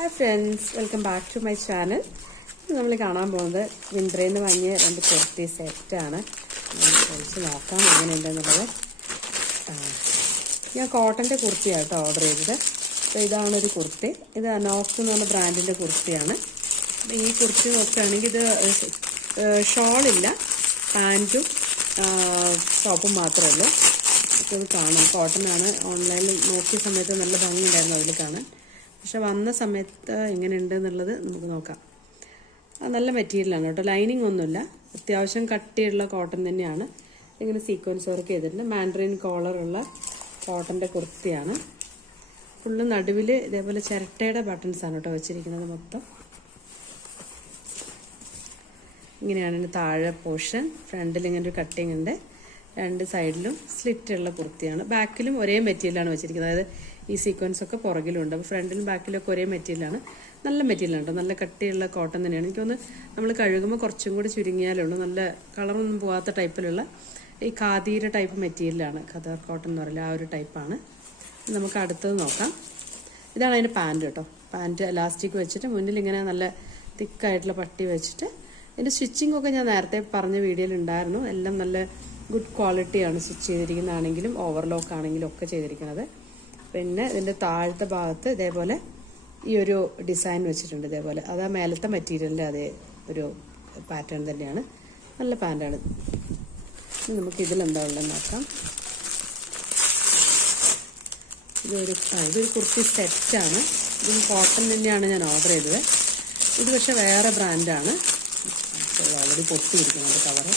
Hi friends, welcome back to my channel. നമ്മൾ കാണാൻ പോകുന്നത് മിന്ത്രയിൽ നിന്ന് വാങ്ങിയ രണ്ട് കുർത്തി സെറ്റാണ്. കഴിച്ച് നോക്കാം എങ്ങനെയുണ്ടെന്നുള്ളത്. ഞാൻ കോട്ടൻ്റെ കുർത്തിയാണ് കേട്ടോ ഓർഡർ ചെയ്തത്. അപ്പോൾ ഇതാണൊരു കുർത്തി. ഇത് നോക്സ് എന്ന് പറഞ്ഞ ബ്രാൻഡിൻ്റെ കുർത്തിയാണ്. ഈ കുർത്തി നോക്കുകയാണെങ്കിൽ ഇത് ഷോളില്ല, പാൻറ്റും ടോപ്പും മാത്രമേ ഉള്ളൂ. അപ്പോൾ ഇത് കാണാം, കോട്ടനാണ്. ഓൺലൈനിൽ നോക്കിയ സമയത്ത് നല്ല ഭംഗിയുണ്ടായിരുന്നു അതിൽ കാണാൻ. പക്ഷെ വന്ന സമയത്ത് എങ്ങനെയുണ്ട് എന്നുള്ളത് നമുക്ക് നോക്കാം. നല്ല മെറ്റീരിയലാണ് കേട്ടോ, ലൈനിങ് ഒന്നുമില്ല, അത്യാവശ്യം കട്ടിയുള്ള കോട്ടൺ തന്നെയാണ്. ഇങ്ങനെ സീക്വൻസ് വർക്ക് ചെയ്തിട്ടുണ്ട്. മാൻഡറിൻ കോളറുള്ള കോട്ടൻ്റെ കുർത്തിയാണ്. ഫുള്ള് നടുവിൽ ഇതേപോലെ ചിരട്ടയുടെ ബട്ടൺസാണ് കേട്ടോ വെച്ചിരിക്കുന്നത് മൊത്തം. ഇങ്ങനെയാണ് ഇതിന് താഴെ പോർഷൻ. ഫ്രണ്ടിൽ ഇങ്ങനെ ഒരു കട്ടിങ് ഉണ്ട്, രണ്ട് സൈഡിലും സ്ലിറ്റുള്ള കുർത്തിയാണ്. ബാക്കിലും ഒരേ മെറ്റീരിയലാണ് വെച്ചിരിക്കുന്നത്, അതായത് ഈ സീക്വൻസ് ഒക്കെ പുറകിലുണ്ട്. അപ്പോൾ ഫ്രണ്ടിലും ബാക്കിലൊക്കെ ഒരേ മെറ്റീരിയലാണ്. നല്ല മെറ്റീരിയലാണ് കേട്ടോ, നല്ല കട്ടിയുള്ള കോട്ടൺ തന്നെയാണ്. എനിക്കൊന്ന് നമ്മൾ കഴുകുമ്പോൾ കുറച്ചും കൂടി ചുരുങ്ങിയാലേ ഉള്ളൂ. നല്ല കളറൊന്നും പോകാത്ത ടൈപ്പിലുള്ള ഈ ഖാദിയുടെ ടൈപ്പ് മെറ്റീരിയലാണ്, ഖദർ കോട്ടൺ എന്ന് പറയില്ല, ആ ഒരു ടൈപ്പാണ്. നമുക്ക് അടുത്തത് നോക്കാം. ഇതാണ് അതിൻ്റെ പാൻറ് കേട്ടോ. പാൻറ് എലാസ്റ്റിക് വെച്ചിട്ട് മുന്നിൽ ഇങ്ങനെ നല്ല തിക്കായിട്ടുള്ള പട്ടി വെച്ചിട്ട്, ഇതിൻ്റെ സ്റ്റിച്ചിങ് ഒക്കെ ഞാൻ നേരത്തെ പറഞ്ഞ വീഡിയോയിൽ ഉണ്ടായിരുന്നു. എല്ലാം നല്ല ഗുഡ് ക്വാളിറ്റിയാണ് സ്റ്റിച്ച് ചെയ്തിരിക്കുന്നതാണെങ്കിലും ഓവർലോക്ക് ആണെങ്കിലും ഒക്കെ ചെയ്തിരിക്കുന്നത്. പിന്നെ ഇതിൻ്റെ താഴത്തെ ഭാഗത്ത് ഇതേപോലെ ഈ ഒരു ഡിസൈൻ വെച്ചിട്ടുണ്ട് ഇതേപോലെ. അത് ആ മേലത്തെ മെറ്റീരിയലിൻ്റെ അതേ ഒരു പാറ്റേൺ തന്നെയാണ്. നല്ല പാൻറ്റാണ്. നമുക്ക് ഇതിലെന്താ ഉള്ളതെന്ന് നോക്കാം. ഇതൊരു കുർത്തി സെറ്റാണ്. ഇതിന് കോട്ടൺ തന്നെയാണ് ഞാൻ ഓർഡർ ചെയ്തത്. ഇത് പക്ഷെ വേറെ ബ്രാൻഡാണ്, ഓൾറെഡി പൊട്ടിയിരിക്കുന്നത് കവറ്.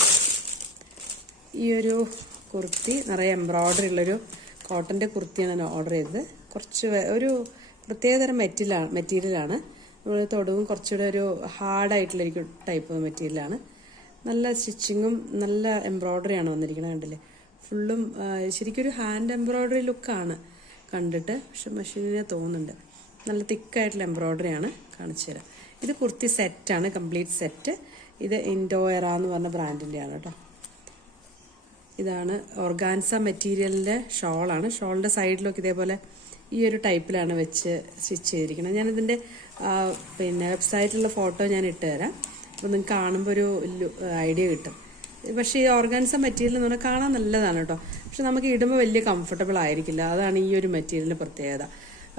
ഈ ഒരു കുർത്തി നിറയെ എംബ്രോയ്ഡറി ഉള്ളൊരു കോട്ടൻ്റെ കുർത്തിയാണ് ഞാൻ ഓർഡർ ചെയ്തത്. കുറച്ച് ഒരു പ്രത്യേകതരം മെറ്റീരിയലാണ്. നമ്മൾ തൊടുവും കുറച്ചുകൂടെ ഒരു ഹാർഡായിട്ടുള്ളൊരു ടൈപ്പ് മെറ്റീരിയലാണ്. നല്ല സ്റ്റിച്ചിങ്ങും നല്ല എംബ്രോയ്ഡറിയാണ് വന്നിരിക്കുന്നത്, കണ്ടില്ലേ. ഫുള്ളും ശരിക്കും ഒരു ഹാൻഡ് എംബ്രോയ്ഡറി ലുക്കാണ് കണ്ടിട്ട്, പക്ഷെ മെഷീനിനെ തോന്നുന്നുണ്ട്. നല്ല തിക്കായിട്ടുള്ള എംബ്രോയ്ഡറിയാണ്. കാണിച്ചു തരാം. ഇത് കുർത്തി സെറ്റാണ്, കംപ്ലീറ്റ് സെറ്റ്. ഇത് ഇൻഡോയറ എന്ന് പറഞ്ഞ ബ്രാൻഡിൻ്റെയാണ് കേട്ടോ. ഇതാണ് ഓർഗാൻസ മെറ്റീരിയലിൻ്റെ ഷോളാണ്. ഷോളിൻ്റെ സൈഡിലൊക്കെ ഇതേപോലെ ഈ ഒരു ടൈപ്പിലാണ് വെച്ച് സ്റ്റിച്ച് ചെയ്തിരിക്കുന്നത്. ഞാനിതിൻ്റെ പിന്നെ വെബ്സൈറ്റിലുള്ള ഫോട്ടോ ഞാൻ ഇട്ട് തരാം. അപ്പോൾ നിങ്ങൾക്ക് കാണുമ്പോൾ ഒരു ഐഡിയ കിട്ടും. പക്ഷേ ഈ ഓർഗാൻസ മെറ്റീരിയൽ എന്ന് പറഞ്ഞാൽ കാണാൻ നല്ലതാണ് കേട്ടോ, പക്ഷെ നമുക്ക് ഇടുമ്പോൾ വലിയ കംഫർട്ടബിൾ ആയിരിക്കില്ല. അതാണ് ഈ ഒരു മെറ്റീരിയലിൻ്റെ പ്രത്യേകത.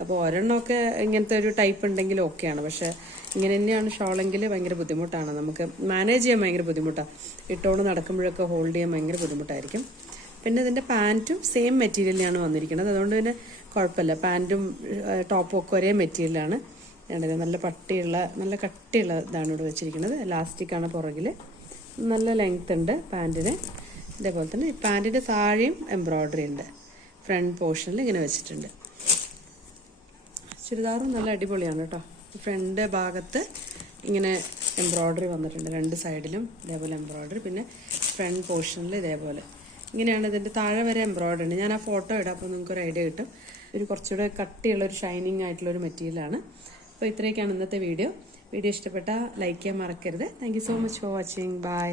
അപ്പോൾ ഒരെണ്ണമൊക്കെ ഇങ്ങനത്തെ ഒരു ടൈപ്പ് ഉണ്ടെങ്കിൽ ഓക്കെയാണ്, പക്ഷേ ഇങ്ങനെ തന്നെയാണ് ഷോളെങ്കിൽ ഭയങ്കര ബുദ്ധിമുട്ടാണ്. നമുക്ക് മാനേജ് ചെയ്യാൻ ഭയങ്കര ബുദ്ധിമുട്ടാണ്. ഇട്ടുകൊണ്ട് നടക്കുമ്പോഴൊക്കെ ഹോൾഡ് ചെയ്യാൻ ഭയങ്കര ബുദ്ധിമുട്ടായിരിക്കും. പിന്നെ ഇതിൻ്റെ പാൻറ്റും സെയിം മെറ്റീരിയലാണ് വന്നിരിക്കുന്നത്, അതുകൊണ്ട് പിന്നെ കുഴപ്പമില്ല. പാൻറ്റും ടോപ്പും ഒക്കെ ഒരേ മെറ്റീരിയലാണ്. നല്ല കട്ടിയുള്ള ഇതാണ് ഇവിടെ വെച്ചിരിക്കുന്നത്. എലാസ്റ്റിക്കാണ് പുറകിൽ. നല്ല ലെങ്ത് ഉണ്ട് പാൻറ്റിന്. ഇതേപോലെ തന്നെ പാൻറ്റിൻ്റെ താഴെയും എംബ്രോയ്ഡറി ഉണ്ട്. ഫ്രണ്ട് പോർഷനിൽ ഇങ്ങനെ വെച്ചിട്ടുണ്ട്. ചുരിദാറും നല്ല അടിപൊളിയാണ് കേട്ടോ. ഫ്രണ്ട് ഭാഗത്ത് ഇങ്ങനെ എംബ്രോയ്ഡറി വന്നിട്ടുണ്ട്, രണ്ട് സൈഡിലും ഇതേപോലെ എംബ്രോയ്ഡറി. പിന്നെ ഫ്രണ്ട് പോർഷനിൽ ഇതേപോലെ ഇങ്ങനെയാണ്. ഇതിൻ്റെ താഴെ വരെ എംബ്രോയ്ഡറി ഉണ്ട്. ഞാൻ ആ ഫോട്ടോ ഇടാം, അപ്പോൾ നിങ്ങൾക്കൊരു ഐഡിയ കിട്ടും. ഒരു കുറച്ചുകൂടെ കട്ടിയുള്ളൊരു ഷൈനിങ് ആയിട്ടുള്ളൊരു മെറ്റീരിയലാണ്. അപ്പോൾ ഇത്രയൊക്കെയാണ് ഇന്നത്തെ വീഡിയോ. ഇഷ്ടപ്പെട്ടാൽ ലൈക്ക് ചെയ്യാൻ മറക്കരുത്. Thank you so much for watching. By.